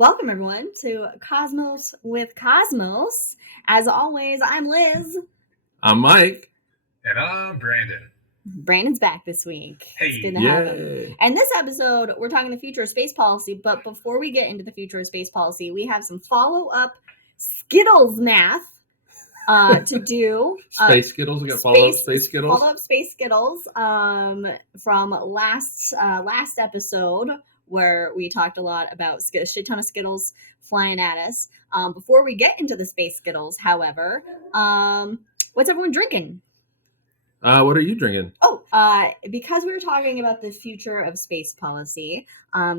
Welcome, everyone, to Cosmos with Cosmos. As always, I'm Liz. I'm Mike. And I'm Brandon. Brandon's back this week. Hey. It's good to have him. And this episode, we're talking the future of space policy. But before we get into the future of space policy, we have some follow-up Skittles math to do. Space Skittles. We got follow-up Space Skittles. Follow-up Space Skittles from last episode, where we talked a lot about a shit ton of Skittles flying at us. Before we get into the Space Skittles, however, what's everyone drinking? What are you drinking? Because we were talking about the future of space policy,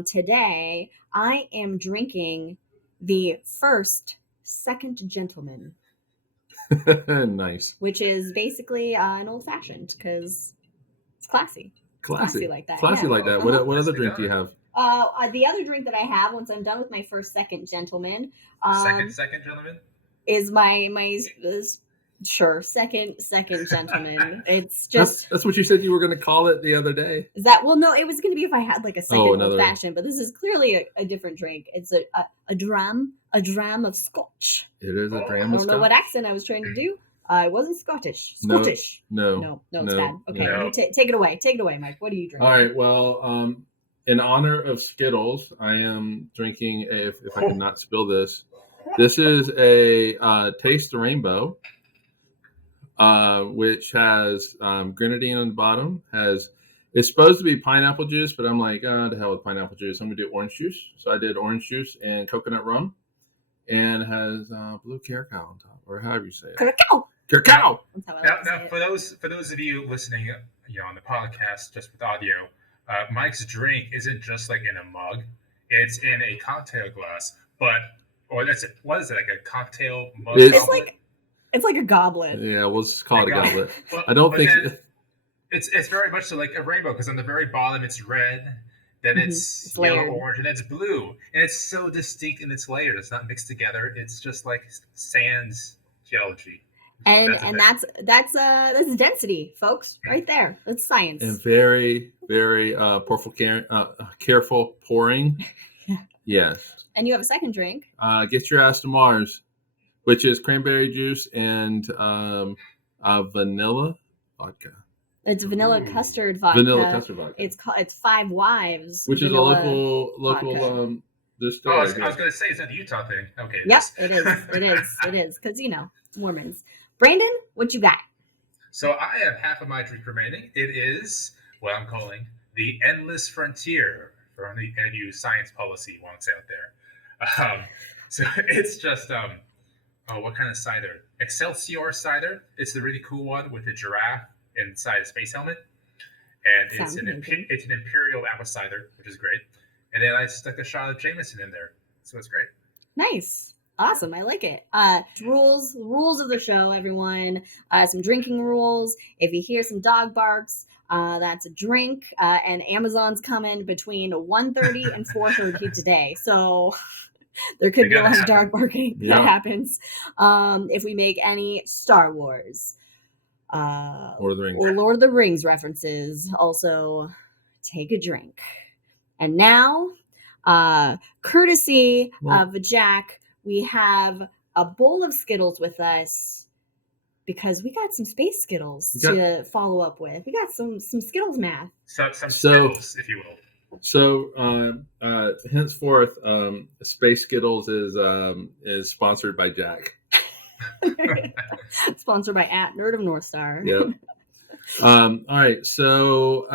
today I am drinking the first Second Gentleman. Nice. Which is basically an old-fashioned, because it's classy. Classy like that. Classy like that. What other drink do you have? The other drink that I have, once I'm done with my first Second Gentleman, second gentleman, is my second gentleman. It's just that's what you said you were going to call it the other day. Is that well? No, it was going to be if I had like a second old fashioned, but this is clearly a different drink. It's a dram of Scotch. It is a dram. I don't know what accent I was trying to do. It wasn't Scottish. Scottish. No, it's bad. Okay, you take it away. Take it away, Mike. What are you drinking? All right. Well, in honor of Skittles, I am drinking if I can not spill this. This is a Taste the Rainbow, which has grenadine on the bottom. It's supposed to be pineapple juice, but I'm like, the hell with pineapple juice. I'm gonna do orange juice. So I did orange juice and coconut rum, and it has blue cacao on top, or however you say it. Cacao. Now, for those of you listening, on the podcast just with audio, Mike's drink isn't just like in a mug; it's in a cocktail glass. What is it? Like a cocktail mug? It's like a goblet. Yeah, we'll just call it a goblet. I don't think it's very much like a rainbow, because on the very bottom it's red, then it's yellow, orange, and then it's blue, and it's so distinct in its layers. It's not mixed together. It's just like sans geology. And that's density, folks, right there. That's science. And very, very careful pouring. Yes. And you have a second drink. Get your ass to Mars, which is cranberry juice and vanilla vodka. It's vanilla custard vodka. Vanilla custard vodka. It's Five Wives, which is a local distillery. I was going to say, is that a Utah thing? Okay. Yep, it is. It is because Mormons. Brandon, what you got? So I have half of my drink remaining. It is what I'm calling the Endless Frontier for any of you science policy wonks out there. So it's just what kind of cider? Excelsior cider. It's the really cool one with the giraffe inside a space helmet, and it's an imperial apple cider, which is great. And then I stuck a shot of Jameson in there, so it's great. Nice. Awesome. I like it. Rules of the show, everyone. Some drinking rules. If you hear some dog barks, that's a drink. And Amazon's coming between 1:30 and 4:30 today. So there could be a lot of dog barking that happens. If we make any Star Wars Lord of the Rings. or Lord of the Rings references, also take a drink. And now, courtesy of Jack, we have a bowl of Skittles with us because we got some space Skittles to follow up with. We got some Skittles math. Some Skittles, if you will. So, henceforth, Space Skittles is sponsored by Jack. Sponsored by @Nerd of North Star. Yep. All right. So,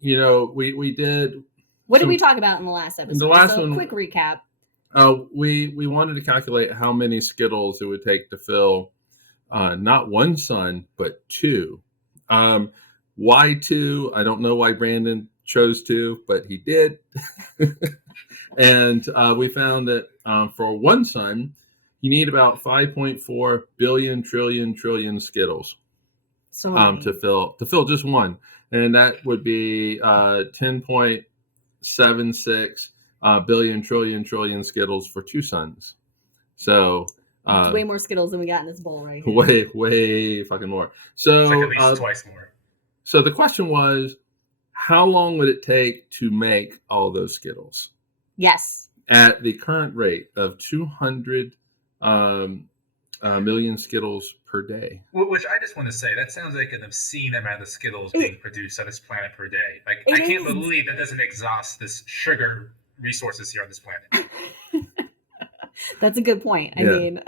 we did. What did we talk about in the last episode? The last one. Quick recap. We wanted to calculate how many Skittles it would take to fill not one sun, but two. Why two? I don't know why Brandon chose two, but he did. And we found that for one sun, you need about 5.4 billion trillion Skittles to fill just one, and that would be 10.76 billion trillion Skittles for two suns. So it's way more Skittles than we got in this bowl right here. Way fucking more. So it's like at least twice more. So the question was, how long would it take to make all those Skittles? Yes. At the current rate of 200 million Skittles per day. Which I just want to say, that sounds like an obscene amount of Skittles being produced on this planet per day. Like, I can't believe that doesn't exhaust this sugar resources here on this planet. Yeah. I mean,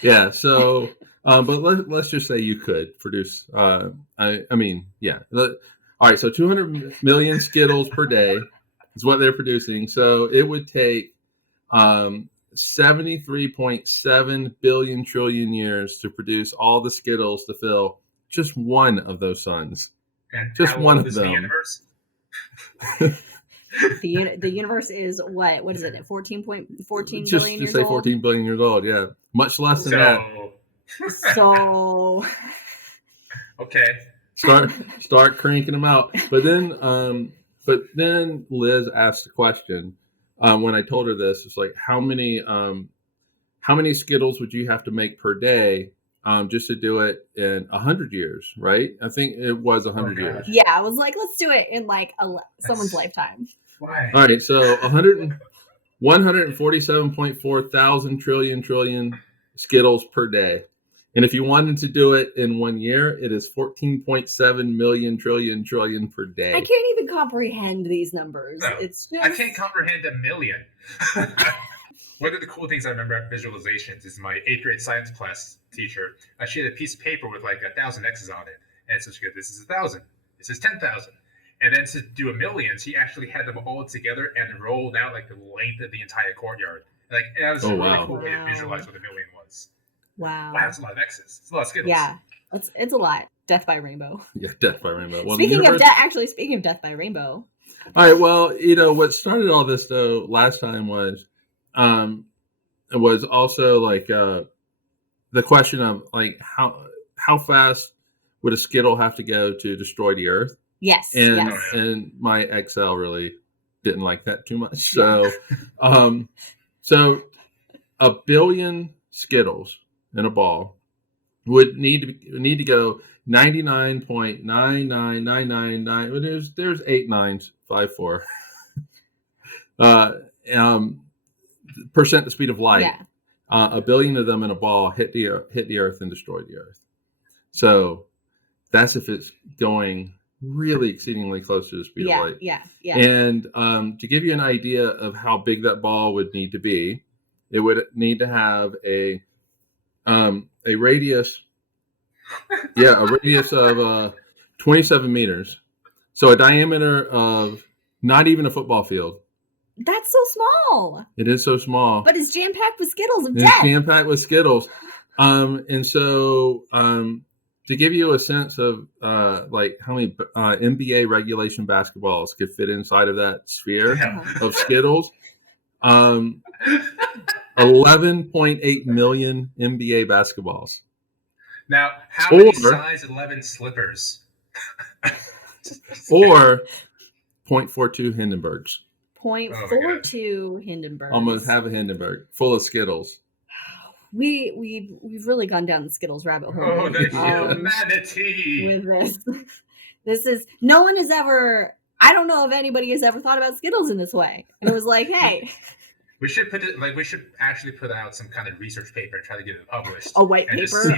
yeah. So, but let's just say you could produce. I mean, yeah. All right. So 200 million Skittles per day is what they're producing. So it would take 73.7 billion trillion years to produce all the Skittles to fill just one of those suns. And just how one old of is them. The universe? the universe is what is it? 14 just billion to years say old? 14 billion years old. Yeah, much less than that. So okay. Start cranking them out. But then Liz asked the question when I told her this. It's like how many Skittles would you have to make per day just to do it in 100 years? Right? I think it was 100 years. Yeah, I was like, let's do it in like someone's lifetime. Why? All right, so 147.4 thousand trillion Skittles per day. And if you wanted to do it in 1 year, it is 14.7 million trillion per day. I can't even comprehend these numbers. No, it's just... I can't comprehend a million. One of the cool things I remember at visualizations is my 8th grade science class teacher. She had a piece of paper with like 1,000 X's on it. And so she goes, this is 1,000. This is 10,000. And then to do a million, she actually had them all together and rolled out like the length of the entire courtyard. Like, it was a really cool way to visualize what a million was. Wow, that's a lot of X's. It's a lot of Skittles. Yeah, it's a lot. Death by Rainbow. Yeah, Death by Rainbow. Well, speaking of Death by Rainbow. All right. Well, what started all this though last time was, it was also like the question of like how fast would a Skittle have to go to destroy the Earth? Yes. And my Excel really didn't like that too much. So, so 1 billion Skittles in a ball would need to go 99.99999. There's 8 nines, 54. Percent the speed of light. Yeah. 1 billion of them in a ball hit the Earth and destroy the Earth. So that's if it's going really exceedingly close to the speed of light. Yeah. And to give you an idea of how big that ball would need to be, it would need to have a radius. Yeah, a radius of 27 meters. So a diameter of not even a football field. That's so small. It is so small. But it's jam-packed with Skittles of death. It's jam-packed with Skittles. And so to give you a sense of like how many NBA regulation basketballs could fit inside of that sphere of Skittles, 11.8 million NBA basketballs. Now, how many size 11 slippers? Or 0.42 Hindenburgs. 0.42 Hindenburgs. Almost half a Hindenburg full of Skittles. We've really gone down the Skittles rabbit hole. Oh, the humanity! With this is no one has ever. I don't know if anybody has ever thought about Skittles in this way. And it was like, hey, we should actually put out some kind of research paper and try to get it published. A white paper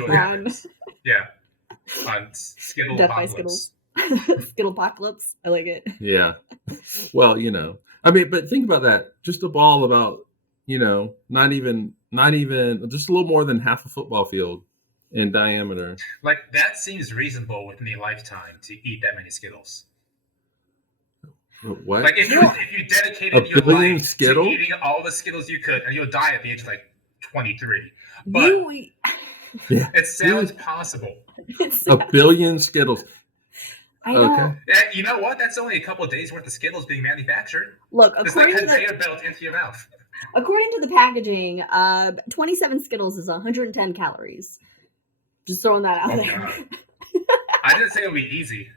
on Skittle Death by Skittles. Skittle apocalypse. I like it. Yeah. Well, I mean, but think about that. Just a ball about, not even just a little more than half a football field in diameter. Like, that seems reasonable within a lifetime to eat that many Skittles. What? Like, if you dedicated your life to eating all the Skittles you could, and you'll die at the age of like 23. But it sounds possible. 1 billion Skittles. I know. Okay. Yeah, you know what? That's only a couple of days worth of Skittles being manufactured. Look, it's like a conveyor belt into your mouth. According to the packaging, 27 Skittles is 110 calories. Just throwing that out there. God. I didn't say it would be easy.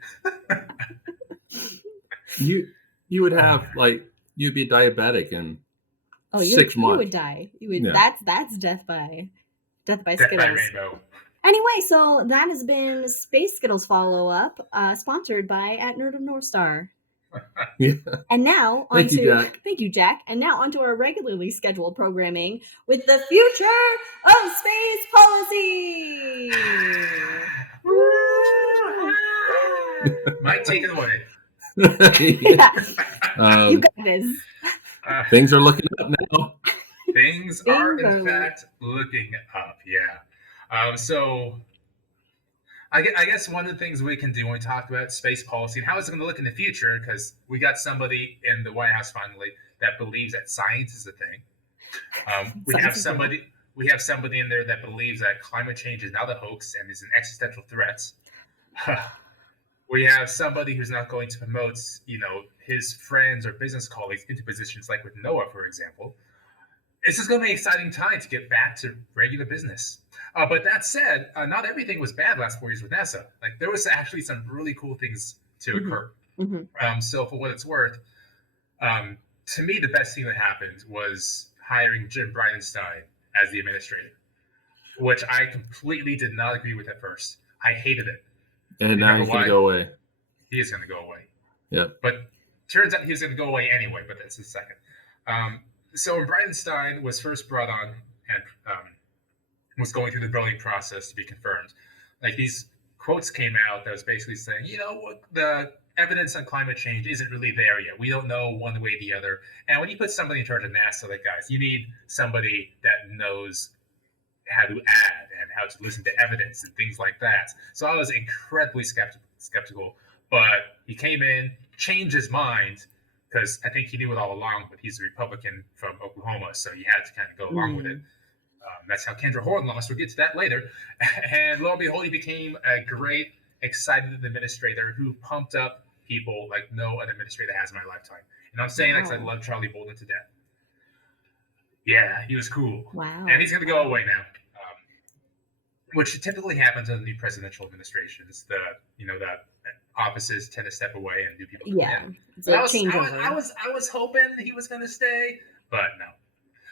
You would have you'd be diabetic in 6 months. You would die. You would. Yeah. That's death by Skittles. Death by Rainbow. Anyway, so that has been Space Skittles follow-up, sponsored by at Nerd of North Star. Yeah. And now Thank you, Jack. Thank you, Jack. And now onto our regularly scheduled programming with the future of space policy. Mike, take it away. You got this. Things are looking up now. Things are, in fact, looking up. Yeah. So I guess one of the things we can do when we talk about space policy and how it's going to look in the future, because we got somebody in the White House finally that believes that science is a thing. We have somebody in there that believes that climate change is not a hoax and is an existential threat. We have somebody who's not going to promote, his friends or business colleagues into positions like with NOAA, for example. It's just going to be an exciting time to get back to regular business. But that said, not everything was bad last 4 years with NASA. Like, there was actually some really cool things to occur. Mm-hmm. So for what it's worth, to me, the best thing that happened was hiring Jim Bridenstine as the administrator, which I completely did not agree with at first. I hated it. And now he's going to go away. He is going to go away. Yeah. But turns out he's going to go away anyway, but that's a second. So Bridenstine was first brought on and was going through the building process to be confirmed. Like, these quotes came out that was basically saying, the evidence on climate change isn't really there yet. We don't know one way or the other. And when you put somebody in charge of NASA, like, guys, you need somebody that knows how to add and how to listen to evidence and things like that. So I was incredibly skeptical, but he came in, changed his mind, because I think he knew it all along, but he's a Republican from Oklahoma, so he had to kind of go along with it. That's how Kendra Horton lost. We'll get to that later. And lo and behold, he became a great, excited administrator who pumped up people like no other administrator has in my lifetime. And I'm saying that because I love Charlie Bolden to death. Yeah, he was cool. Wow. And he's going to go away now, which typically happens in the new presidential administrations. The offices tend to step away and new people come in. So I was hoping he was going to stay, but no.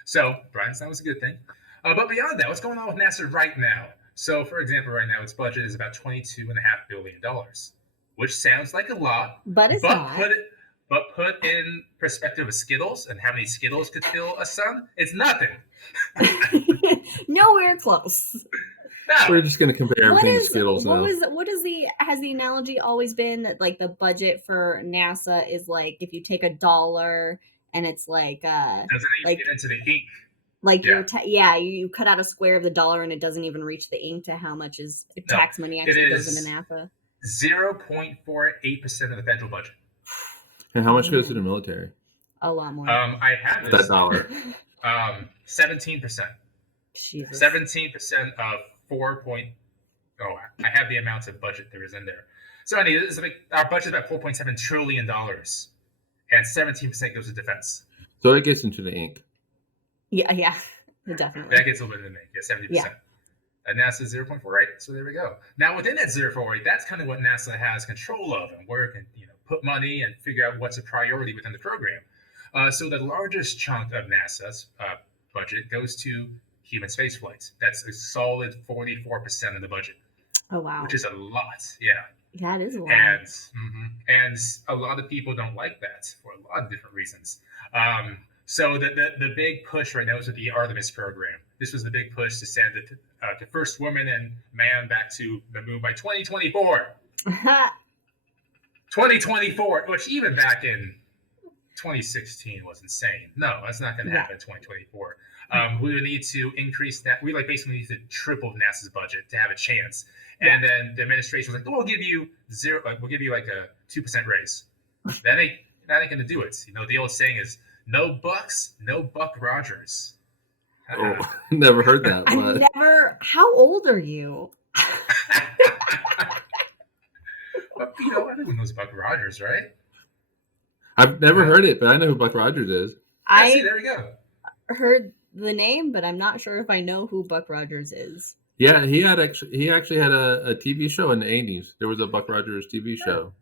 So Bridenstine was a good thing. But beyond that, what's going on with NASA right now? So, for example, right now its budget is about $22.5 billion, which sounds like a lot. But it's not. Put in perspective of Skittles and how many Skittles could fill a sun, it's nothing. Nowhere close. No. We're just going to compare everything to Skittles now. Has the analogy always been that, like, the budget for NASA is like if you take $1 and it's like doesn't even get into the ink. Like, you cut out a square of the dollar and it doesn't even reach the ink to how much is tax money actually goes into NASA. 0.48% of the federal budget. And how much goes to the military? A lot more. I have that dollar. 17%. 17% of 4. I have the amounts of budget there is in there. So anyway, our budget is about $4.7 trillion, and 17% goes to defense. So it gets into the ink. Yeah, definitely. That gets a little bit in the ink. Yeah, 70%. Yeah. And NASA's 0.48. So there we go. Now within that 0.48, that's kind of what NASA has control of and where it can put money and figure out what's a priority within the program. So the largest chunk of NASA's budget goes to human space flights. That's a solid 44% of the budget. Oh, wow. Which is a lot. Yeah. That is a lot. And a lot of people don't like that for a lot of different reasons. So the big push right now is with the Artemis program. This was the big push to send the first woman and man back to the moon by 2024. 2024, which even back in 2016 was insane. No, that's not going to happen in 2024. We need to increase that. We basically need to triple NASA's budget to have a chance. And then the administration was like, "We'll give you we'll give you like a 2% raise." That ain't going to do it. The old saying is, "No bucks, no Buck Rogers." Oh, never heard that. But... How old are you? But, everyone knows Buck Rogers, right? I've never heard it, but I know who Buck Rogers is. There we go. Heard the name, but I'm not sure if I know who Buck Rogers is. Yeah, he actually had a TV show in the 80s. There was a Buck Rogers TV show.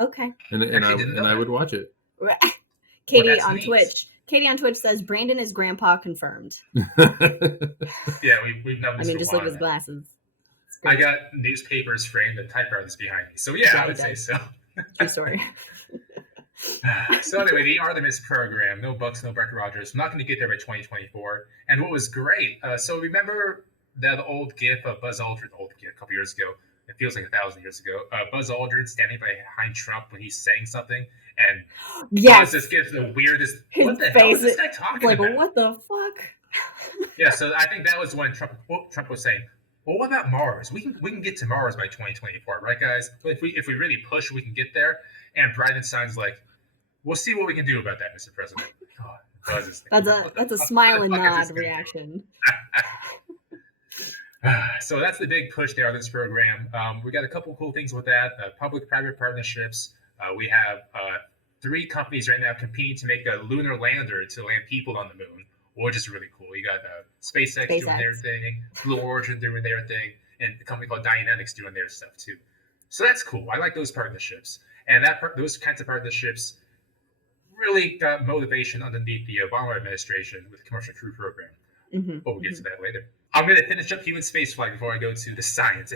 Okay. And I would watch it. Katie on Twitch. Katie on Twitch says Brandon is grandpa confirmed. Yeah, we've known this. Just look at his glasses. I got newspapers framed and typewriters behind me. So yeah, I would say so. True story. So anyway, the Artemis program, no Bucks, no Breck Rogers. I'm not going to get there by 2024. And what was great, so remember that old GIF of Buzz Aldrin, a couple years ago. It feels like 1,000 years ago. Buzz Aldrin standing behind Trump when he's saying something, and Yes. Buzz just gives the weirdest. His What the hell face is this guy talking like, about? what the fuck? Yeah, so I think that was when Trump was saying, "Well, what about Mars? We can get to Mars by 2024, right, guys? If we really push, we can get there." And Bridenstine's like, "We'll see what we can do about that, Mr. President." Oh, Buzz is thinking, That's a smile and what the fuck is nod this gonna do? reaction. So that's the big push there on this program. We got a couple cool things with that. Public-private partnerships. We have 3 companies right now competing to make a lunar lander to land people on the moon, which is really cool. You got SpaceX doing their thing, Blue Origin doing their thing, and a company called Dynetics doing their stuff too. So that's cool. I like those partnerships. And those kinds of partnerships really got motivation underneath the Obama administration with the Commercial Crew Program. Mm-hmm. But we'll get to that later. I'm going to finish up human spaceflight before I go to the science.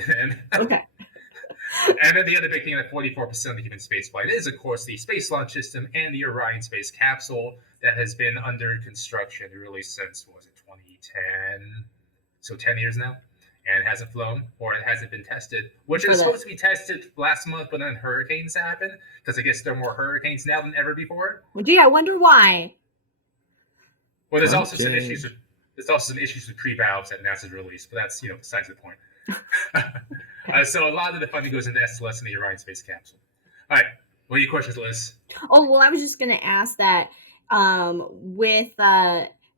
Okay. And then the other big thing at 44% of the human spaceflight is, of course, the Space Launch System and the Orion Space Capsule that has been under construction really since, 2010? So 10 years now? And it hasn't flown, or it hasn't been tested, which is supposed to be tested last month, but then hurricanes happened, because I guess there are more hurricanes now than ever before. Well, gee, I wonder why. Well, there's also some issues with pre-valves that NASA's released, but that's besides the point. So a lot of the funding goes into SLS and the Orion Space Capsule. All right, what are your questions, Liz? Oh, well, I was just going to ask that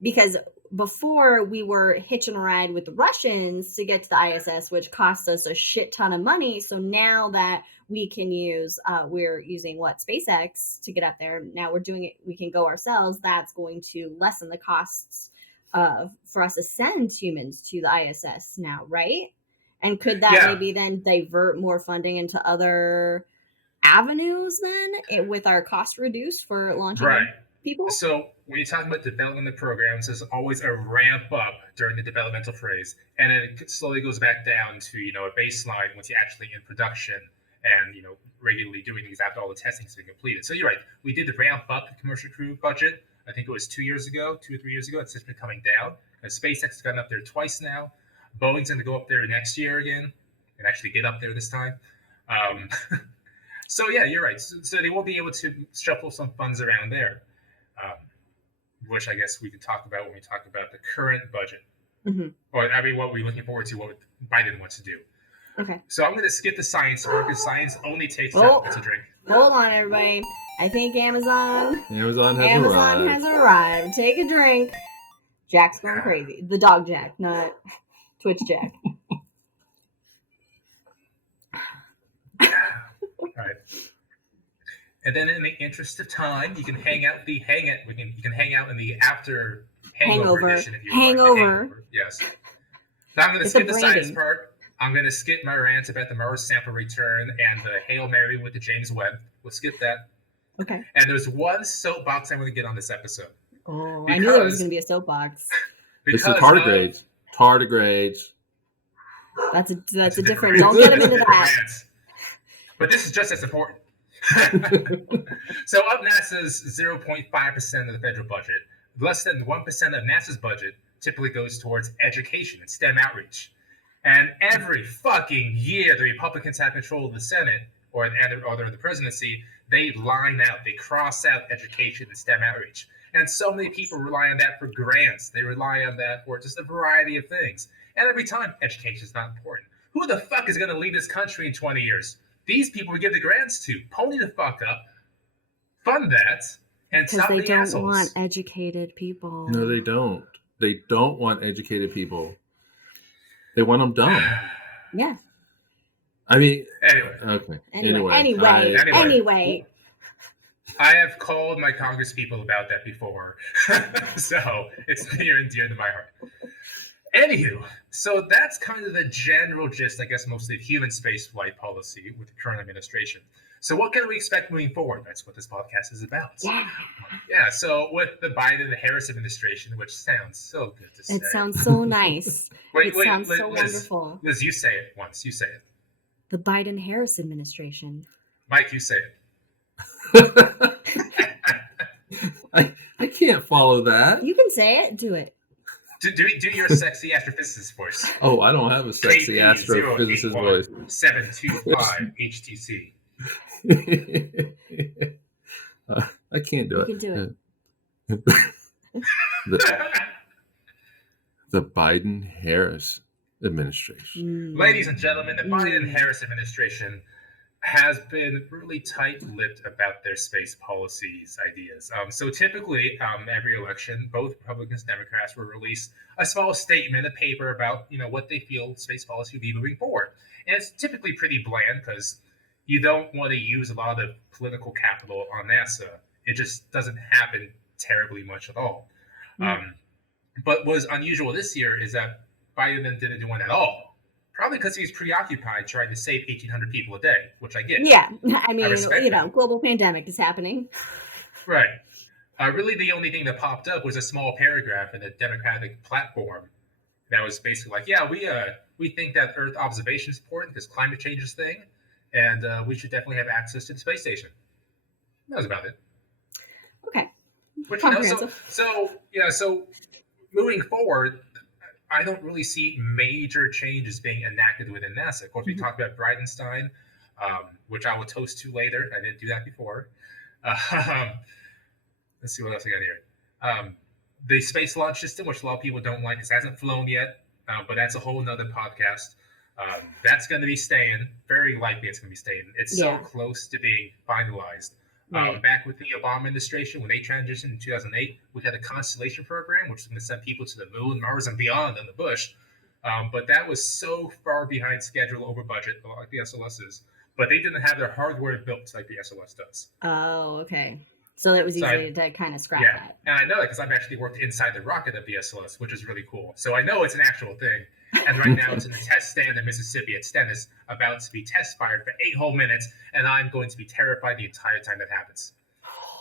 because before we were hitching a ride with the Russians to get to the ISS, which cost us a shit ton of money. So now that we can we're using SpaceX to get up there. Now we're doing it. We can go ourselves. That's going to lessen the costs for us to send humans to the ISS now, right? And could that maybe then divert more funding into other avenues then with our cost reduced for launching people? So when you're talking about development of programs, there's always a ramp up during the developmental phase, and then it slowly goes back down to a baseline once you're actually in production and regularly doing things after all the testing has been completed. So you're right, we did the ramp up the Commercial Crew budget. I think it was 2 or 3 years ago. It's just been coming down. And SpaceX has gotten up there twice now. Boeing's going to go up there next year again and actually get up there this time. So yeah, you're right. So they will be able to shuffle some funds around there, which I guess we can talk about when we talk about the current budget. Mm-hmm. Or what we're looking forward to, what Biden wants to do. Okay. So I'm going to skip the science part because science only takes seconds to drink. Hold on, everybody. I think Amazon has arrived. Take a drink. Jack's going crazy. The dog Jack, not Twitch Jack. All right. And then, in the interest of time, you can hang out you can hang out in the after hangover edition if you want. Hangover. Yes. Now I'm going to skip the science part. I'm going to skip my rant about the Mars sample return and the Hail Mary with the James Webb. We'll skip that. Okay. And there's one soapbox I'm going to get on this episode. Oh, I knew there was going to be a soapbox. It's the tardigrades. Tardigrades. That's a different. Don't get him into that. But this is just as important. So of NASA's 0.5% of the federal budget, less than 1% of NASA's budget typically goes towards education and STEM outreach. And every fucking year the Republicans have control of the Senate or the presidency, they line out, they cross out education and STEM outreach. And so many people rely on that for grants. They rely on that for just a variety of things. And every time, education is not important. Who the fuck is going to lead this country in 20 years? These people we give the grants to. Pony the fuck up, fund that, and stop the assholes. Because they don't want educated people. No, they don't. They don't want educated people. They want them dumb. Yeah. I mean, anyway. Anyway. I have called my Congress people about that before, so it's near and dear to my heart. Anywho, so that's kind of the general gist, I guess, mostly of human spaceflight policy with the current administration. So what can we expect moving forward? That's what this podcast is about. Yeah, so with the Biden and the Harris administration, which sounds so good to say. It sounds so nice. Wait, sounds Liz, so wonderful. Liz, you say it once. You say it. The Biden-Harris administration. Mike, you say it. I can't follow that. You can say it. Do it. Do your sexy astrophysicist voice. Oh, I don't have a sexy astrophysicist voice. 725 HTC. I can't do You it. can do it. The Biden-Harris administration. Ladies and gentlemen, the Biden-Harris administration has been really tight-lipped about their space policies ideas. So typically, every election, both Republicans and Democrats will release a small statement, a paper about what they feel space policy will be moving forward. And it's typically pretty bland because you don't want to use a lot of political capital on NASA. It just doesn't happen terribly much at all. But what was unusual this year is that Biden didn't do one at all. Probably because he's preoccupied trying to save 1,800 people a day, which I get. Yeah, I mean, that. Global pandemic is happening. Right. Really, the only thing that popped up was a small paragraph in the Democratic platform that was basically like, yeah, we think that Earth observation is important because climate change is a thing, and we should definitely have access to the space station. That was about it. Okay. Which, so moving forward, I don't really see major changes being enacted within NASA. Of course, we talked about Bridenstine, which I will toast to later. I didn't do that before. Let's see what else I got here. The Space Launch System, which a lot of people don't like, because it hasn't flown yet, but that's a whole nother podcast. That's going to be staying. Very likely it's going to be staying. It's so close to being finalized. Right. Back with the Obama administration, when they transitioned in 2008, we had a Constellation program, which was going to send people to the moon, Mars, and beyond in the bush. But that was so far behind schedule, over budget, like the SLSs. But they didn't have their hardware built like the SLS does. Oh, okay. So it was easy to kind of scrap that. And I know that because I've actually worked inside the rocket of the SLS, which is really cool. So I know it's an actual thing. And right now it's in the test stand in Mississippi at Stennis, about to be test fired for 8 whole minutes, and I'm going to be terrified the entire time that happens.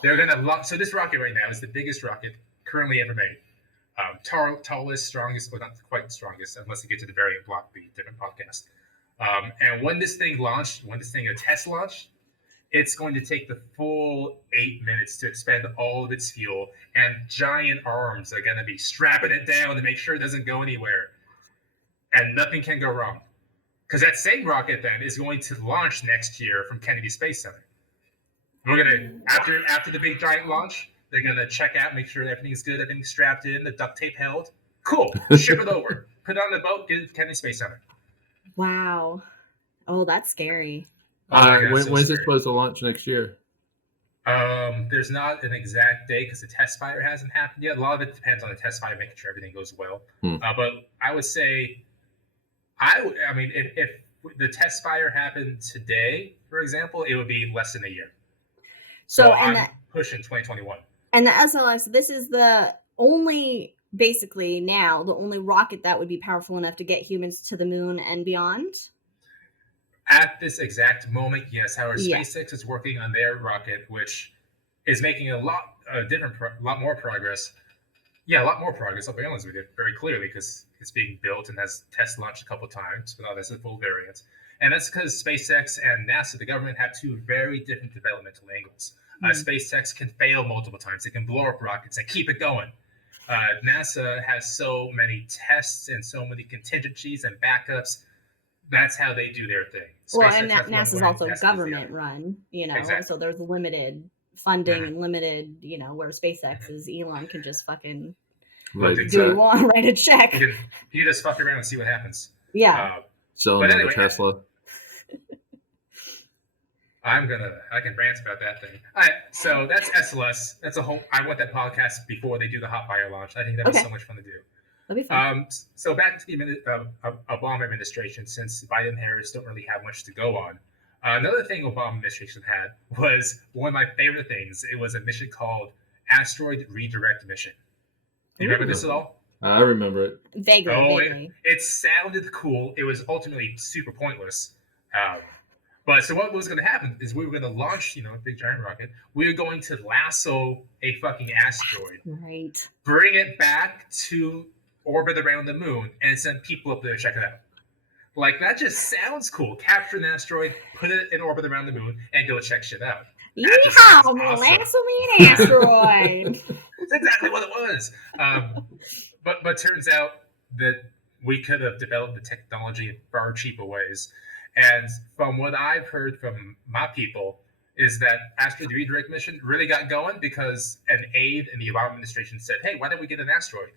They're going to launch. So this rocket right now is the biggest rocket currently ever made. Tallest, strongest, well, not quite the strongest, unless you get to the variant block, the different podcast. And when this thing a test launch, it's going to take the full 8 minutes to expend all of its fuel, and giant arms are going to be strapping it down to make sure it doesn't go anywhere. And nothing can go wrong. Because that same rocket then is going to launch next year from Kennedy Space Center. We're going to, after the big giant launch, they're going to check out, make sure everything's good, everything's strapped in, the duct tape held. Cool. Ship it over. Put it on the boat, get it to Kennedy Space Center. Wow. Oh, that's scary. When's it supposed to launch next year? There's not an exact date because the test fire hasn't happened yet. A lot of it depends on the test fire, making sure everything goes well. But I would say, I mean, if the test fire happened today, for example, it would be less than a year. So I'm pushing 2021. And the SLS, this is the only, basically now, the only rocket that would be powerful enough to get humans to the moon and beyond? At this exact moment, yes. However, SpaceX is working on their rocket, which is making a lot more progress. Yeah, a lot more progress. I'll be honest with you, very clearly, because it's being built and has test launched a couple times, but now that's a full variant. And that's because SpaceX and NASA, the government, have two very different developmental angles. SpaceX can fail multiple times. It can blow up rockets and keep it going. NASA has so many tests and so many contingencies and backups. That's how they do their thing. Well, and NASA's also government run, Exactly. So there's limited funding and limited, where SpaceX is, Elon can just fucking write a check. You just fuck around and see what happens. Yeah. Selling anyway, Tesla. I can rant about that thing. All right, so that's SLS. That's a whole. I want that podcast before they do the hot fire launch. I think that'd be so much fun to do. That'd be fun. So back to the Obama administration, since Biden and Harris don't really have much to go on. Another thing Obama administration had was one of my favorite things. It was a mission called Asteroid Redirect Mission. Do you remember this at all? I remember it. Vaguely. It sounded cool. It was ultimately super pointless. But so what was going to happen is we were going to launch, a big giant rocket. We were going to lasso a fucking asteroid. Right. Bring it back to orbit around the moon and send people up there to check it out. Like, that just sounds cool. Capture an asteroid, put it in orbit around the moon, and go check shit out. Yeehaw! awesome. Molasses me an asteroid. That's exactly what it was. But turns out that we could have developed the technology in far cheaper ways. And from what I've heard from my people, is that asteroid redirect mission really got going because an aide in the Obama administration said, "Hey, why don't we get an asteroid?"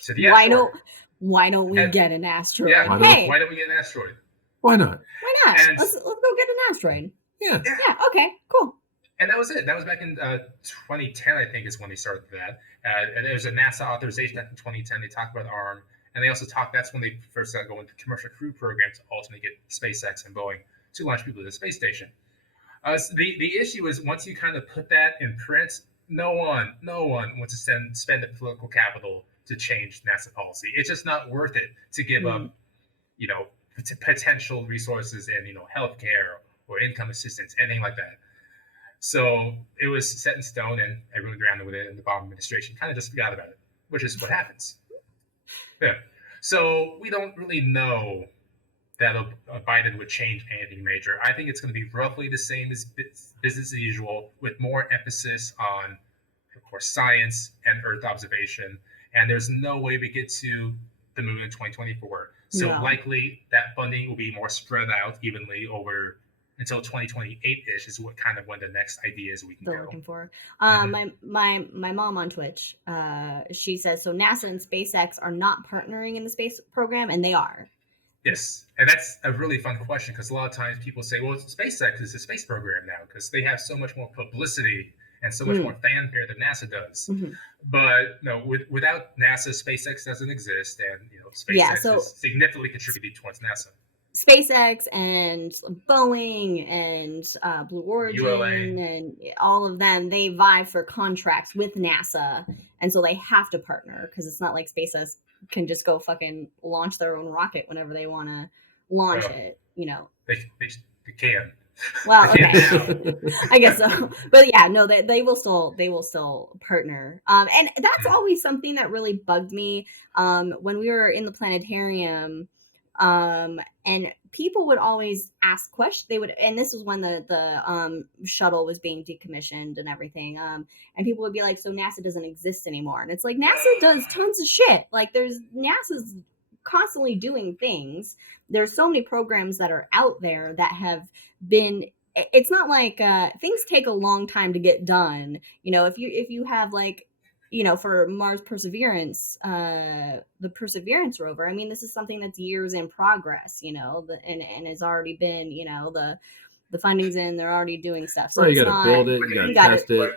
So the asteroid. Why don't we And- get an asteroid? Yeah, Hey, why don't we get an asteroid? Why not? why not? And- Let's go get an asteroid. Yeah. Yeah. Okay. Cool. And that was it. That was back in 2010, I think, is when they started that. And there was a NASA authorization back in 2010. They talked about ARM, and they also talked. That's when they first got going to commercial crew programs to ultimately get SpaceX and Boeing to launch people to the space station. So the issue is once you kind of put that in print, no one wants to spend the political capital to change NASA policy. It's just not worth it to give up, potential resources in healthcare or income assistance, anything like that. So it was set in stone, and everyone ran with it, and the Obama administration kind of just forgot about it, which is what happens. Yeah. So we don't really know that Biden would change anything major. I think it's going to be roughly the same as business as usual, with more emphasis on, of course, science and Earth observation. And there's no way we get to the moon in 2024. So likely that funding will be more spread out evenly over until 2028-ish is what kind of when the next idea is we can Still go. looking for. My mom on Twitch, she says, so NASA and SpaceX are not partnering in the space program, and they are. Yes, and that's a really fun question because a lot of times people say, well, SpaceX is a space program now because they have so much more publicity and so much more fanfare than NASA does. Mm-hmm. But no, without NASA, SpaceX doesn't exist, and SpaceX is significantly contributed towards NASA. SpaceX and Boeing and Blue Origin ULA. and all of them, they vie for contracts with NASA, and so they have to partner because it's not like SpaceX can just go fucking launch their own rocket whenever they want to launch it. They can. Well, okay, I guess so. But yeah, no, they will still partner. And that's always something that really bugged me when we were in the planetarium. And people would always ask questions. And this was when the shuttle was being decommissioned and everything. And people would be like, "So NASA doesn't exist anymore?" And it's like NASA does tons of shit. Like NASA's constantly doing things. There's so many programs that are out there that have been. It's not like things take a long time to get done. If you have like. For Mars Perseverance, the Perseverance rover, I mean, this is something that's years in progress, and has already been, the funding's in, they're already doing stuff. So you got to build it, you got to test it.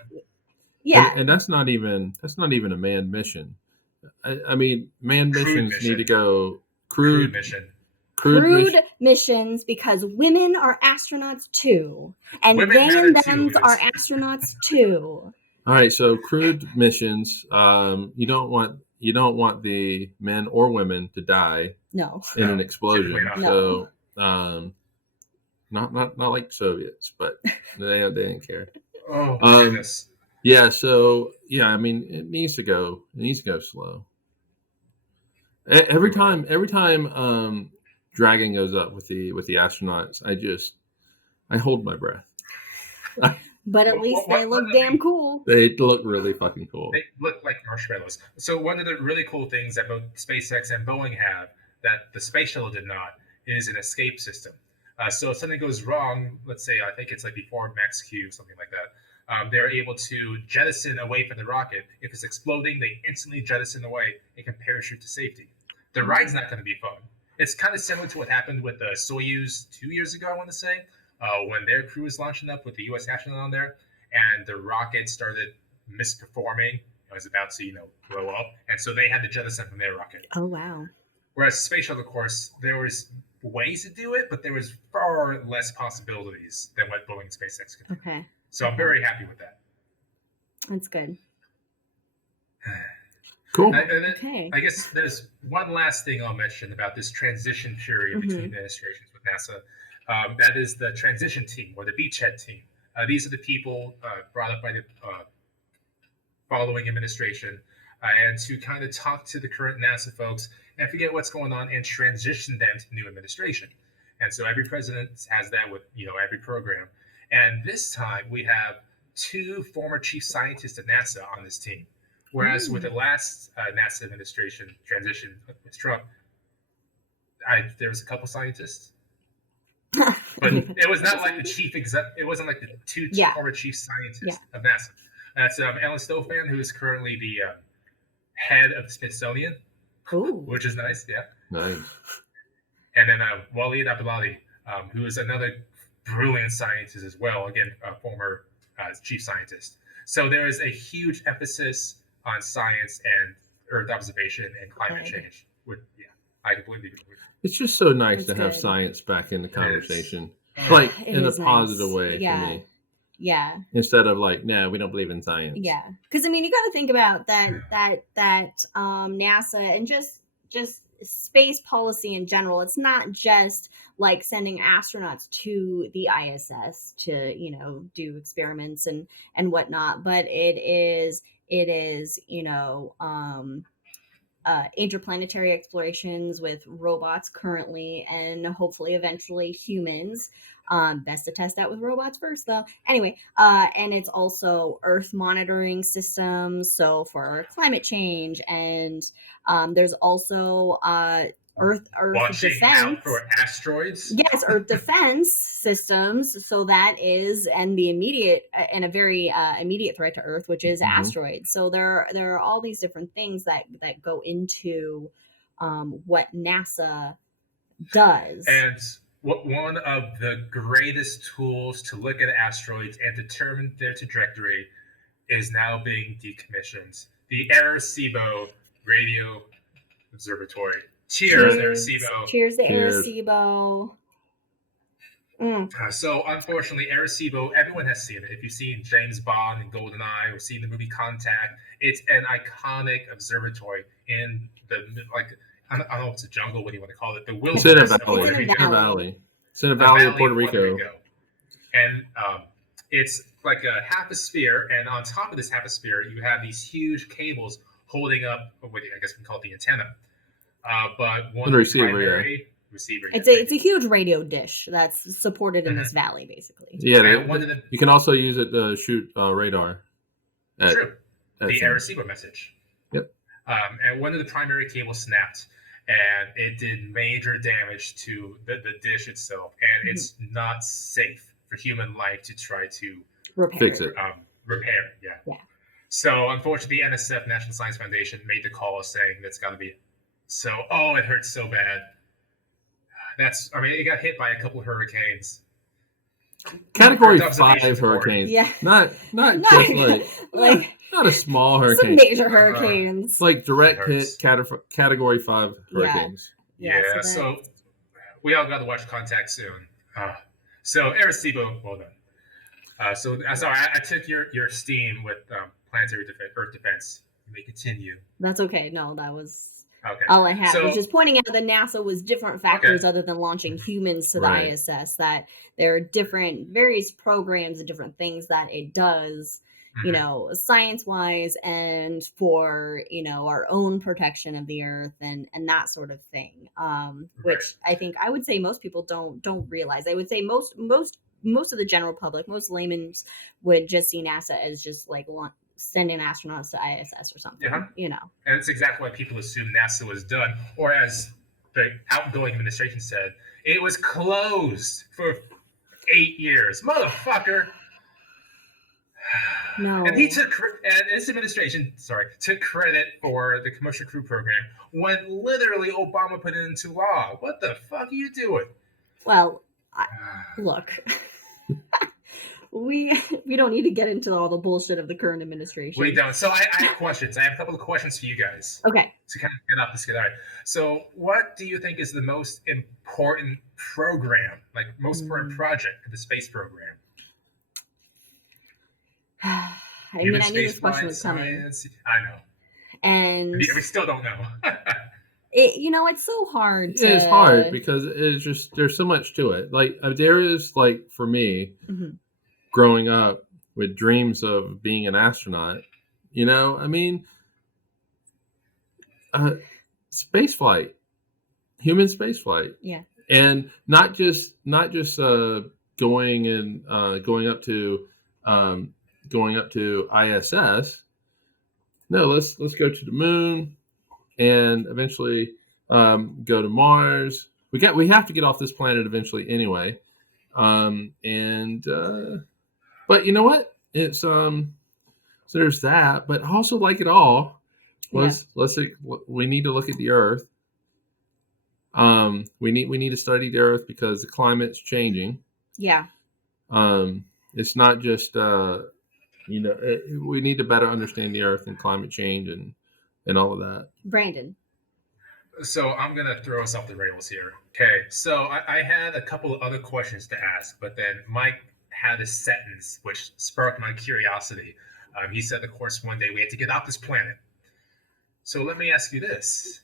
Yeah. And that's not even a manned mission. I mean, manned missions need to go crewed missions because women are astronauts too. And women them are astronauts too. All right, so crewed missions, you don't want the men or women to die in an explosion. So not like Soviets, but they didn't care. Oh goodness. Yeah, so I mean it needs to go slow. Every time Dragon goes up with the astronauts, I hold my breath. But at least they look damn cool. They look really fucking cool. They look like marshmallows. So one of the really cool things that both SpaceX and Boeing have that the space shuttle did not is an escape system. So if something goes wrong, let's say I think it's like before Max Q, something like that, they're able to jettison away from the rocket. If it's exploding, they instantly jettison away and can parachute to safety. The ride's not going to be fun. It's kind of similar to what happened with the Soyuz 2 years ago, I want to say. When their crew was launching up with the U.S. astronaut on there, and the rocket started misperforming, it was about to, blow up, and so they had to jettison from their rocket. Oh wow! Whereas space shuttle, of course, there was ways to do it, but there was far less possibilities than what Boeing and SpaceX could do. Okay. So I'm very happy with that. That's good. Cool. Okay. I guess there's one last thing I'll mention about this transition period between administrations with NASA. That is the transition team or the beachhead team. These are the people brought up by the following administration and to kind of talk to the current NASA folks and forget what's going on and transition them to new administration. And so every president has that with every program. And this time we have 2 former chief scientists at NASA on this team. Whereas with the last NASA administration transition with Trump, there was a couple scientists. But it was not like the chief exec. It wasn't like the 2 former chief scientists of NASA. That's Alan Stofan, who is currently the head of the Smithsonian, which is nice. Yeah, nice. And then Walid Abdullahi, who is another brilliant scientist as well. Again, former chief scientist. So there is a huge emphasis on science and Earth observation and climate change. I completely agree. It's just so nice to have science back in the conversation, like in a positive way for me. Yeah. Instead of like, no, we don't believe in science. Yeah, because I mean, you got to think about that NASA and just space policy in general. It's not just like sending astronauts to the ISS to do experiments and whatnot, but it is interplanetary explorations with robots currently, and hopefully eventually humans. Best to test that with robots first, though. Anyway, and it's also Earth monitoring systems, so for climate change, and there's also Earth watching defense out for asteroids. Yes, Earth defense systems. So that is, and the immediate and a very immediate threat to Earth, which is asteroids. So there are all these different things that go into what NASA does. And one of the greatest tools to look at asteroids and determine their trajectory is now being decommissioned. The Arecibo Radio Observatory. Cheers, Arecibo. Cheers to Arecibo. So, unfortunately, Arecibo, everyone has seen it. If you've seen James Bond and GoldenEye or seen the movie Contact, it's an iconic observatory in the, I don't know if it's a jungle, what do you want to call it? The wilderness. It's in a valley of Puerto Rico. And it's like a half a sphere, and on top of this half a sphere, you have these huge cables holding up what I guess we can call it the antenna. But one primary receiver. It's a huge radio dish that's supported in this valley, basically. Yeah, you can also use it to shoot radar. True. The Arecibo message. Yep. And one of the primary cables snapped, and it did major damage to the dish itself, and it's not safe for human life to try to fix it. Repair it, yeah. So, unfortunately, the NSF, National Science Foundation, made the call saying that's got to be. So, it hurts so bad. It got hit by a couple of hurricanes. Category 5 hurricanes. Yeah. Not just not a small hurricane. Some major hurricanes. Like direct hit category 5 hurricanes. Yeah, so we all got to watch Contact soon. So Arecibo, well done. Sorry, I took your steam with planetary Earth defense. You may continue. That's okay. No, that was okay. All I had. Was just pointing out that NASA was different factors other than launching humans to the ISS. That there are various programs and different things that it does, science-wise, and for our own protection of the Earth and that sort of thing. Which I think I would say most people don't realize. I would say most of the general public, most laymen would just see NASA as just like sending astronauts to ISS or something, And it's exactly why people assume NASA was done, or as the outgoing administration said, it was closed for 8 years. Motherfucker. No. And this administration, took credit for the Commercial Crew Program when literally Obama put it into law. What the fuck are you doing? Well, look. We don't need to get into all the bullshit of the current administration. We don't. So I have questions. I have a couple of questions for you guys. Okay. To kind of get off this. All right. So what do you think is the most important program, most important project in the space program? I knew this question was coming. Science. I know. And we still don't know. It's so hard. It's hard because it's just there's so much to it. There is for me. Growing up with dreams of being an astronaut, space flight, human space flight. Yeah. And not just going up to ISS. No, let's go to the moon and eventually go to Mars. We have to get off this planet eventually anyway. But you know what? It's so there's that. But I also like it all. We need to look at the Earth. We need to study the Earth because the climate's changing. Yeah. It's not just we need to better understand the Earth and climate change and all of that. Brandon. So I'm going to throw us off the rails here. Okay, so I had a couple of other questions to ask, but then Mike had a sentence which sparked my curiosity. He said, of course, one day we had to get off this planet. So let me ask you this.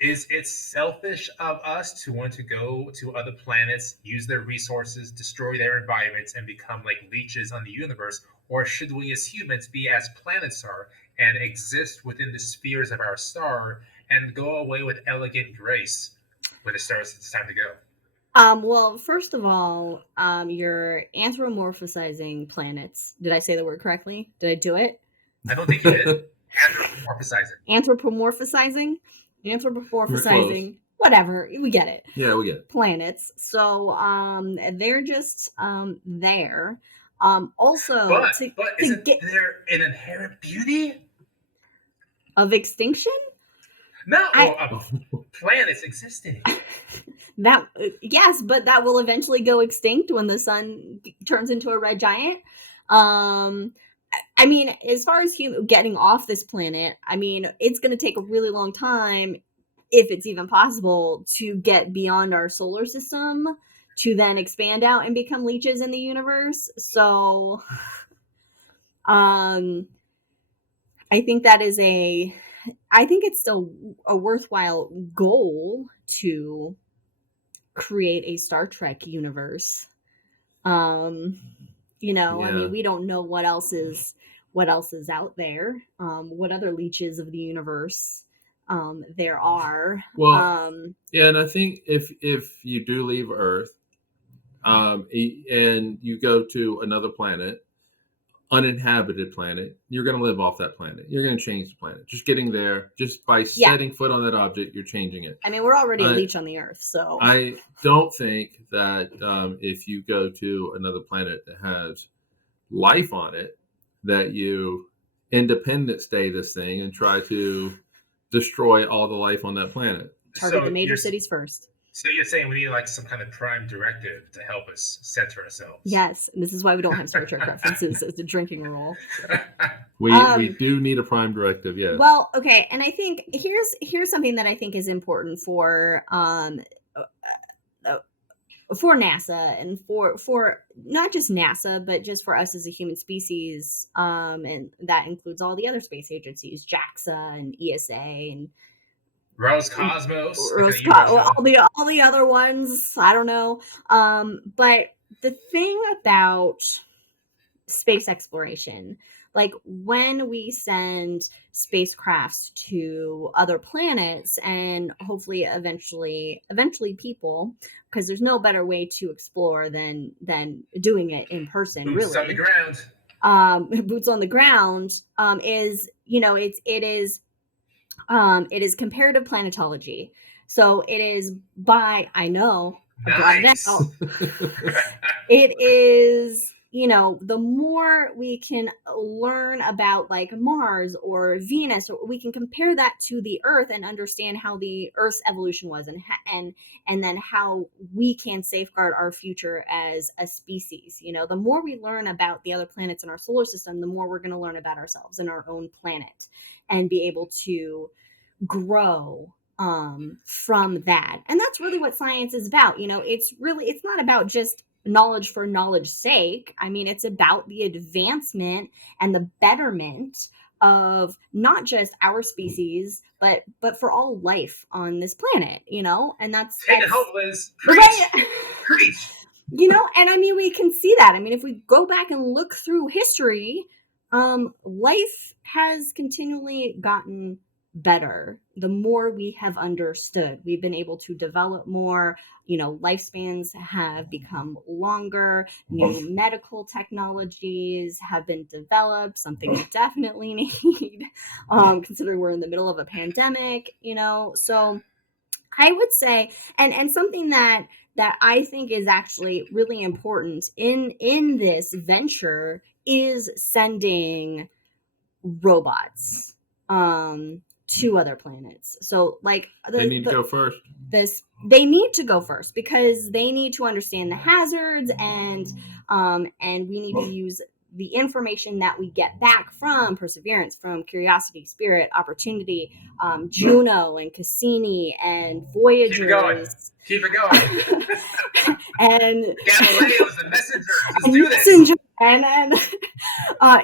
Is it selfish of us to want to go to other planets, use their resources, destroy their environments, and become like leeches on the universe? Or should we as humans be as planets are and exist within the spheres of our star and go away with elegant grace when it starts, it's time to go? Well, first of all, you're anthropomorphizing planets. Did I say the word correctly? Did I do it? I don't think you did. Anthropomorphizing. Anthropomorphizing. Whatever. We get it. Yeah, we get it. Planets. So, they're just there. Also, but isn't there an inherent beauty of extinction? No, planets existing. That yes, but that will eventually go extinct when the sun turns into a red giant. I mean, as far as getting off this planet, I mean, it's going to take a really long time, if it's even possible, to get beyond our solar system to then expand out and become leeches in the universe. So, I think it's still a worthwhile goal to create a Star Trek universe. I mean, we don't know what else is out there, what other leeches of the universe there are. Well, and I think if you do leave Earth, and you go to another planet, uninhabited planet, you're going to live off that planet. You're going to change the planet. Just getting there, just by setting foot on that object, you're changing it. I mean, we're already a leech on the Earth, so I don't think that if you go to another planet that has life on it, that you Independence Day this thing and try to destroy all the life on that planet. Target the major cities first. So you're saying we need like some kind of prime directive to help us center ourselves? Yes, and this is why we don't have Star Trek references as a drinking rule. We do need a prime directive, yes. Well, okay, and I think here's something that I think is important for NASA and for not just NASA, but just for us as a human species, and that includes all the other space agencies, JAXA and ESA and Roscosmos, all the other ones. I don't know. But the thing about space exploration, like when we send spacecrafts to other planets and hopefully eventually people, because there's no better way to explore than doing it in person. Boots on the ground. Boots on the ground it is comparative planetology. So it is Nice. It is, the more we can learn about like Mars or Venus, or we can compare that to the Earth and understand how the Earth's evolution was and then how we can safeguard our future as a species. The more we learn about the other planets in our solar system, the more we're going to learn about ourselves and our own planet and be able to grow from that. And that's really what science is about. It's not about just knowledge for knowledge's sake. I mean, it's about the advancement and the betterment of not just our species, but for all life on this planet, and that's take it home, Liz. Preach. And I mean, we can see that. I mean, if we go back and look through history, life has continually gotten better, the more we have understood. We've been able to develop more, lifespans have become longer, new medical technologies have been developed, something we definitely need, considering we're in the middle of a pandemic, so I would say, and something that I think is actually really important in this venture is sending robots to other planets. So like They need to go first. They need to go first because they need to understand the hazards, and we need to use the information that we get back from Perseverance, from Curiosity, Spirit, Opportunity, Juno and Cassini and Voyagers. Keep it going. And Galileo's the messenger. Let's do this. And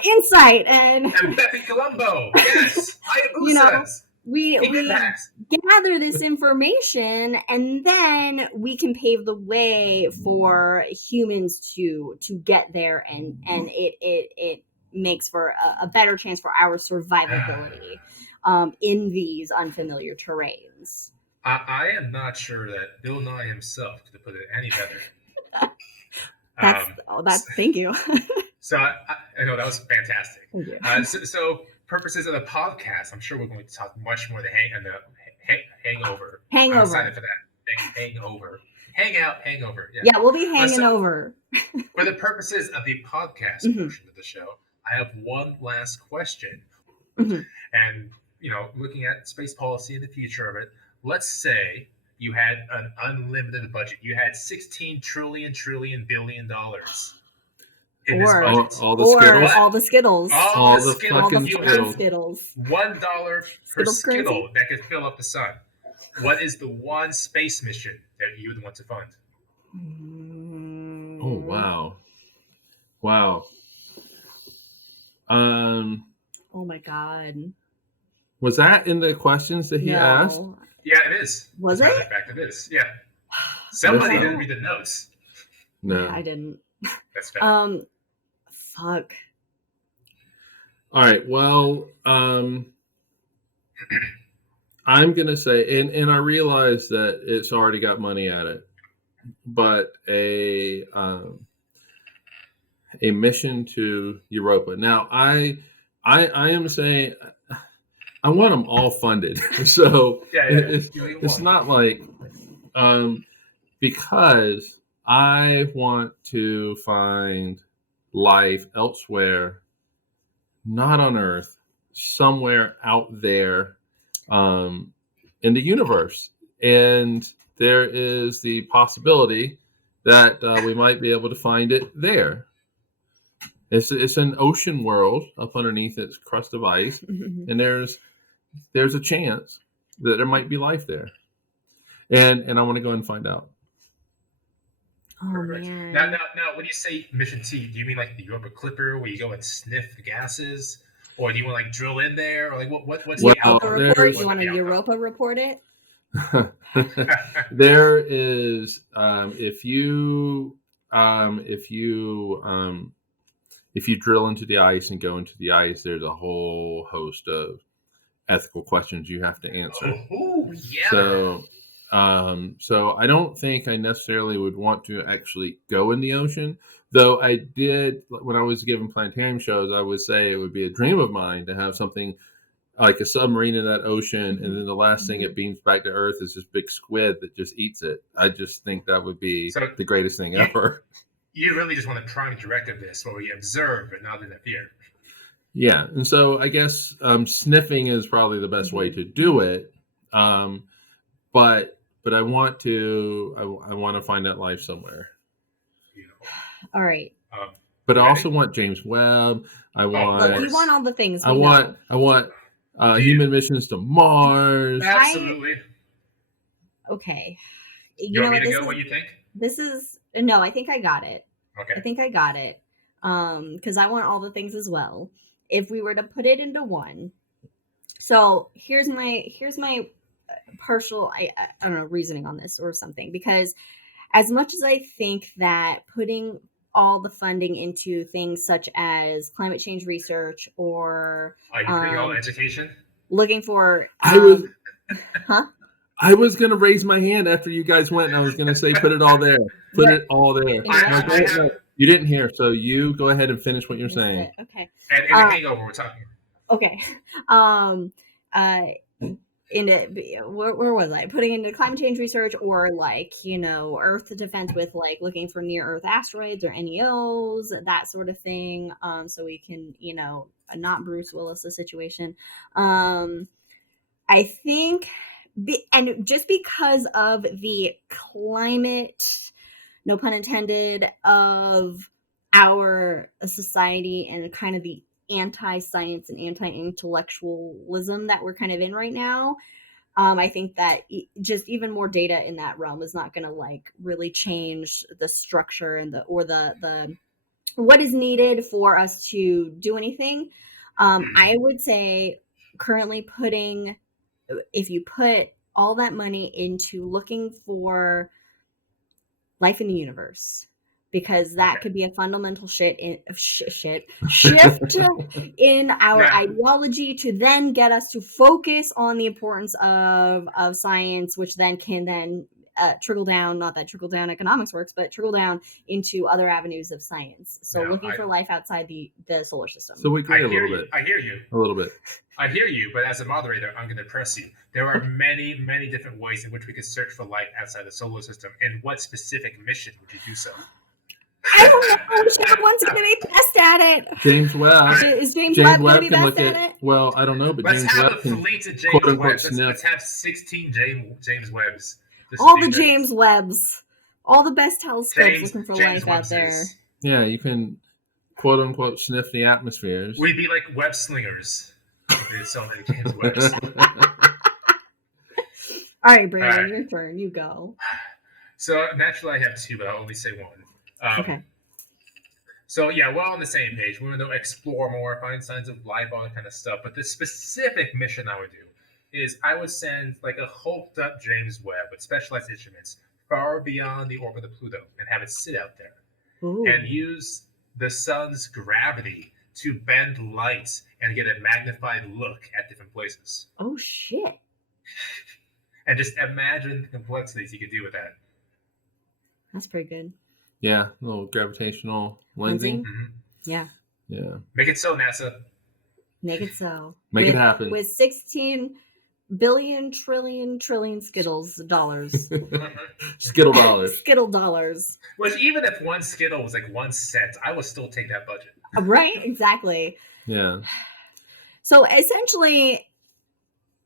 Insight and Bepi Colombo. Yes. Hayabusas. We gather this information, and then we can pave the way for humans to get there, and it makes for a better chance for our survivability in these unfamiliar terrains. I am not sure that Bill Nye himself could have put it any better. Thank you. So I know that was fantastic. Thank you. So purposes of the podcast, I'm sure we're going to talk much more the hangover. Hangover. I'm excited for that. Hangover. Hangover. Yeah, we'll be hanging over. For the purposes of the podcast portion of the show, I have one last question. And, looking at space policy in the future of it, let's say you had an unlimited budget. You had $16 trillion billion in this budget. All the Skittles. All the Skittles. All the fucking Skittles. $1 per Skittle that could fill up the sun. What is the one space mission that you would want to fund? Oh, wow. Oh my God. Was that in the questions that he asked? Yeah, it is. Was As a it? matter of fact, it is. Yeah. Somebody didn't read the notes. No, I didn't. That's fair. Fuck. All right. Well, I'm gonna say, and I realize that it's already got money at it, but a mission to Europa. Now, I am saying I want them all funded. So it's not like because I want to find life elsewhere, not on Earth, somewhere out there in the universe. And there is the possibility that we might be able to find it there. It's an ocean world up underneath its crust of ice, and there's a chance that there might be life there. And I want to go and find out. Oh, Perfect. man. Now, when you say mission T, do you mean like the Europa Clipper where you go and sniff the gases? Or do you want to driller in there? Or what's the outcome? Report? You want to Europa report it? There is if you drill into the ice and go into the ice, there's a whole host of ethical questions you have to answer. Oh, yeah. So I don't think I necessarily would want to actually go in the ocean, though I did, when I was giving planetarium shows, I would say it would be a dream of mine to have something like a submarine in that ocean, and then the last thing it beams back to Earth is this big squid that just eats it. I just think that would be the greatest thing ever. You really just want to prime directive this, where we observe but not interfere. Yeah, and so I guess sniffing is probably the best way to do it. But I want to find that life somewhere. Beautiful. All right. But I also want James Webb. You want all the things. I want human missions to Mars. Absolutely. Okay. You want me to go? What you think? No, I think I got it. Okay. I think I got it. Because I want all the things as well. If we were to put it into one. So here's my partial, I don't know, reasoning on this or something. Because as much as I think that putting all the funding into things such as climate change research or are you putting all education? looking for I was huh? I was gonna raise my hand after you guys went, and I was gonna say, put it all there. Put What? it all there. In I what? have, You didn't hear, so you go ahead and finish what you're Missed saying. it. Okay. and in the hangover, we're talking. Okay. Where was I putting into climate change research, or like, you know, Earth defense with like looking for near Earth asteroids or NEOs, that sort of thing, so we can, you know, not Bruce Willis the situation. I think and just because of the climate, no pun intended, of our society and kind of the anti-science and anti-intellectualism that we're kind of in right now, I think that just even more data in that realm is not going to like really change the structure and the what is needed for us to do anything. I would say currently if you put all that money into looking for life in the universe, because that could be a fundamental shift in our ideology to then get us to focus on the importance of science, which then can trickle down, not that trickle down economics works, but trickle down into other avenues of science. So looking for life outside the solar system. So we agree a little bit. I hear you. A little bit. I hear you, but as a moderator, I'm going to press you. There are many, many different ways in which we could search for life outside the solar system. In what specific mission would you do so? I don't know. Whichever one's going to be best at it. James Webb. Is James Webb going to be can best look at it? Well, I don't know, but let's James have Webb a can fleet of James quote unquote Webbs. sniff. Let's have 16 James Webbs. All the James Webbs. All the best telescopes looking for life out there. Yeah, you can quote unquote sniff the atmospheres. We'd be like web slingers. There's so many James Webbs. All right, Brandon, your turn. You go. So naturally, I have two, but I'll only say one. Okay. So yeah, we're all on the same page. We want to explore more, find signs of life, all that kind of stuff. But the specific mission I would do is I would send like a hulked up James Webb with specialized instruments far beyond the orbit of Pluto and have it sit out there. Ooh. And use the sun's gravity to bend light and get a magnified look at different places. Oh shit. And just imagine the complexities you could do with that. That's pretty good. Yeah, a little gravitational lensing. Mm-hmm. Yeah. Make it so, NASA. Make it so. Make it happen. With 16 billion trillion Skittles dollars. Skittle dollars. Skittle dollars. Which even if one Skittle was like 1 cent, I would still take that budget. Right? Exactly. Yeah. So essentially,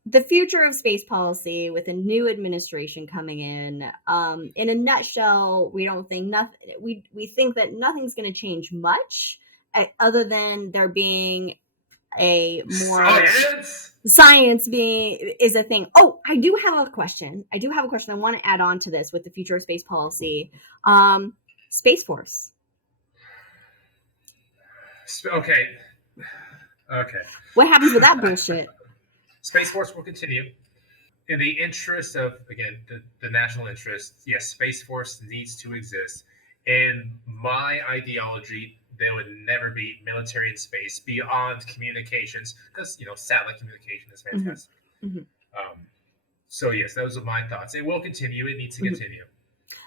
the future of space policy with a new administration coming in a nutshell, we don't think we think that nothing's going to change much other than there being a more science is a thing. Oh, I do have a question. I want to add on to this with the future of space policy. Space Force. Okay. What happens with that bullshit? Space Force will continue. In the interest of, again, the national interest, yes, Space Force needs to exist. In my ideology, there would never be military in space beyond communications, because, satellite communication is fantastic. Mm-hmm. So, yes, those are my thoughts. It will continue. It needs to continue.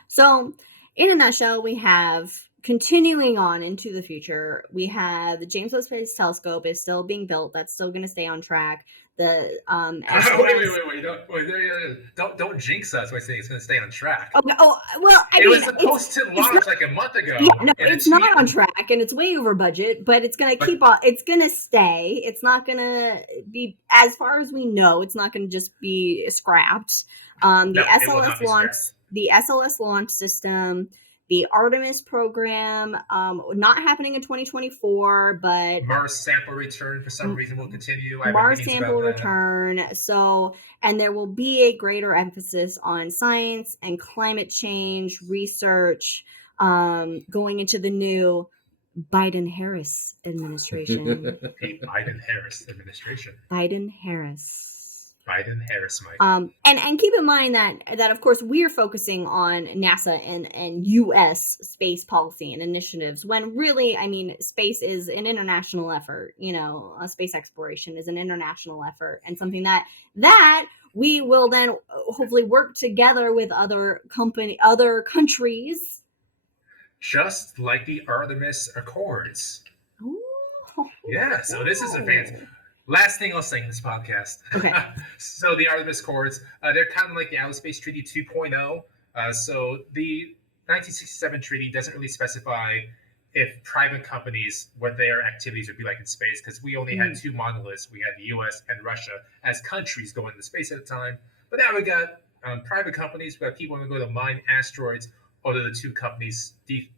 So, in a nutshell, we have, continuing on into the future, we have the James Webb Space Telescope is still being built. That's still going to stay on track. The wait! Don't jinx us by saying it's going to stay on track. Okay. Oh well, it was supposed to launch like a month ago. Yeah, no, it's not on track, and it's way over budget. But it's going to keep on. It's going to stay. It's not going to be, as far as we know, it's not going to just be scrapped. The SLS launch system. The Artemis program, not happening in 2024, but Mars sample return for some reason will continue. Mars sample return. So, and there will be a greater emphasis on science and climate change research going into the new Biden-Harris administration. Biden-Harris administration. Biden-Harris. Biden-Harris, Mike. And keep in mind that of course we're focusing on NASA and U.S. space policy and initiatives, when really, I mean, space is an international effort. Space exploration is an international effort, and something that we will then hopefully work together with other countries. Just like the Artemis Accords. Ooh. Yeah, so this is a fancy. Last thing I'll say in this podcast. Okay. So the Artemis Accords, they're kind of like the Outer Space Treaty 2.0. So the 1967 treaty doesn't really specify if private companies, what their activities would be like in space, because we only had two monoliths. We had the U.S. and Russia as countries going into space at the time. But now we got private companies. We got people who go to mine asteroids. Although the two companies, Deep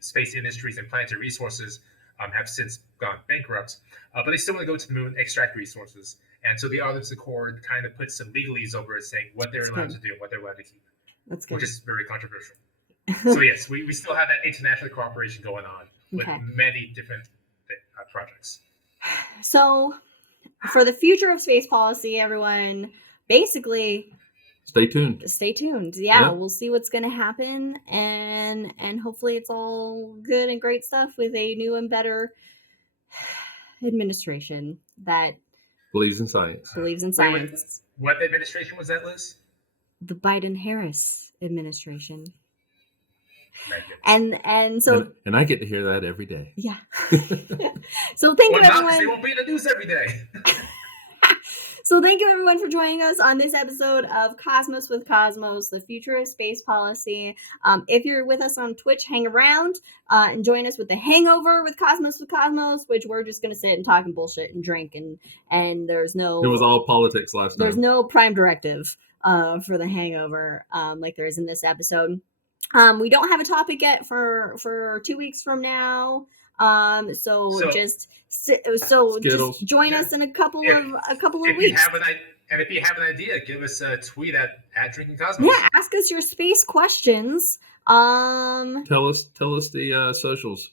Space Industries and Planetary Resources, have since gone bankrupt, but they still want to go to the moon and extract resources. And so the Artemis Accord kind of puts some legalese over it, saying what they're allowed to do and what they're allowed to keep. That's good. Which is very controversial. So yes, we still have that international cooperation going on with many different projects. So for the future of space policy, everyone, basically stay tuned. Yeah, we'll see what's going to happen, and hopefully it's all good and great stuff with a new and better administration that believes in science. Wait, what administration was that, Liz? The Biden-Harris administration. And so and I get to hear that every day. Yeah. So thank you, everyone. They won't be in the news every day. So thank you, everyone, for joining us on this episode of Cosmos with Cosmos, the future of space policy. If you're with us on Twitch, hang around and join us with the Hangover with Cosmos, which we're just going to sit and talk and bullshit and drink, and there's no... It was all politics last time. There's no prime directive for the Hangover like there is in this episode. We don't have a topic yet for 2 weeks from now. So just join us in a couple of weeks. If you have an idea, give us a tweet at Drinking Cosmos. Yeah, ask us your space questions. Tell us the socials.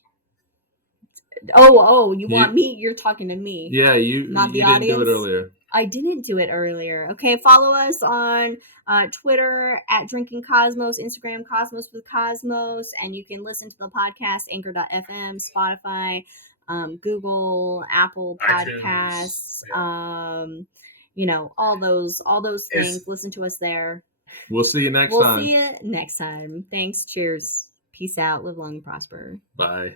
You want me? You're talking to me. Yeah, you didn't do it earlier. I didn't do it earlier. Okay, follow us on Twitter at Drinking Cosmos, Instagram Cosmos with Cosmos, and you can listen to the podcast Anchor.fm, Spotify, Google, Apple Podcasts, all those things. Listen to us there. We'll see you next time. We'll see you next time. Thanks. Cheers. Peace out. Live long and prosper. Bye.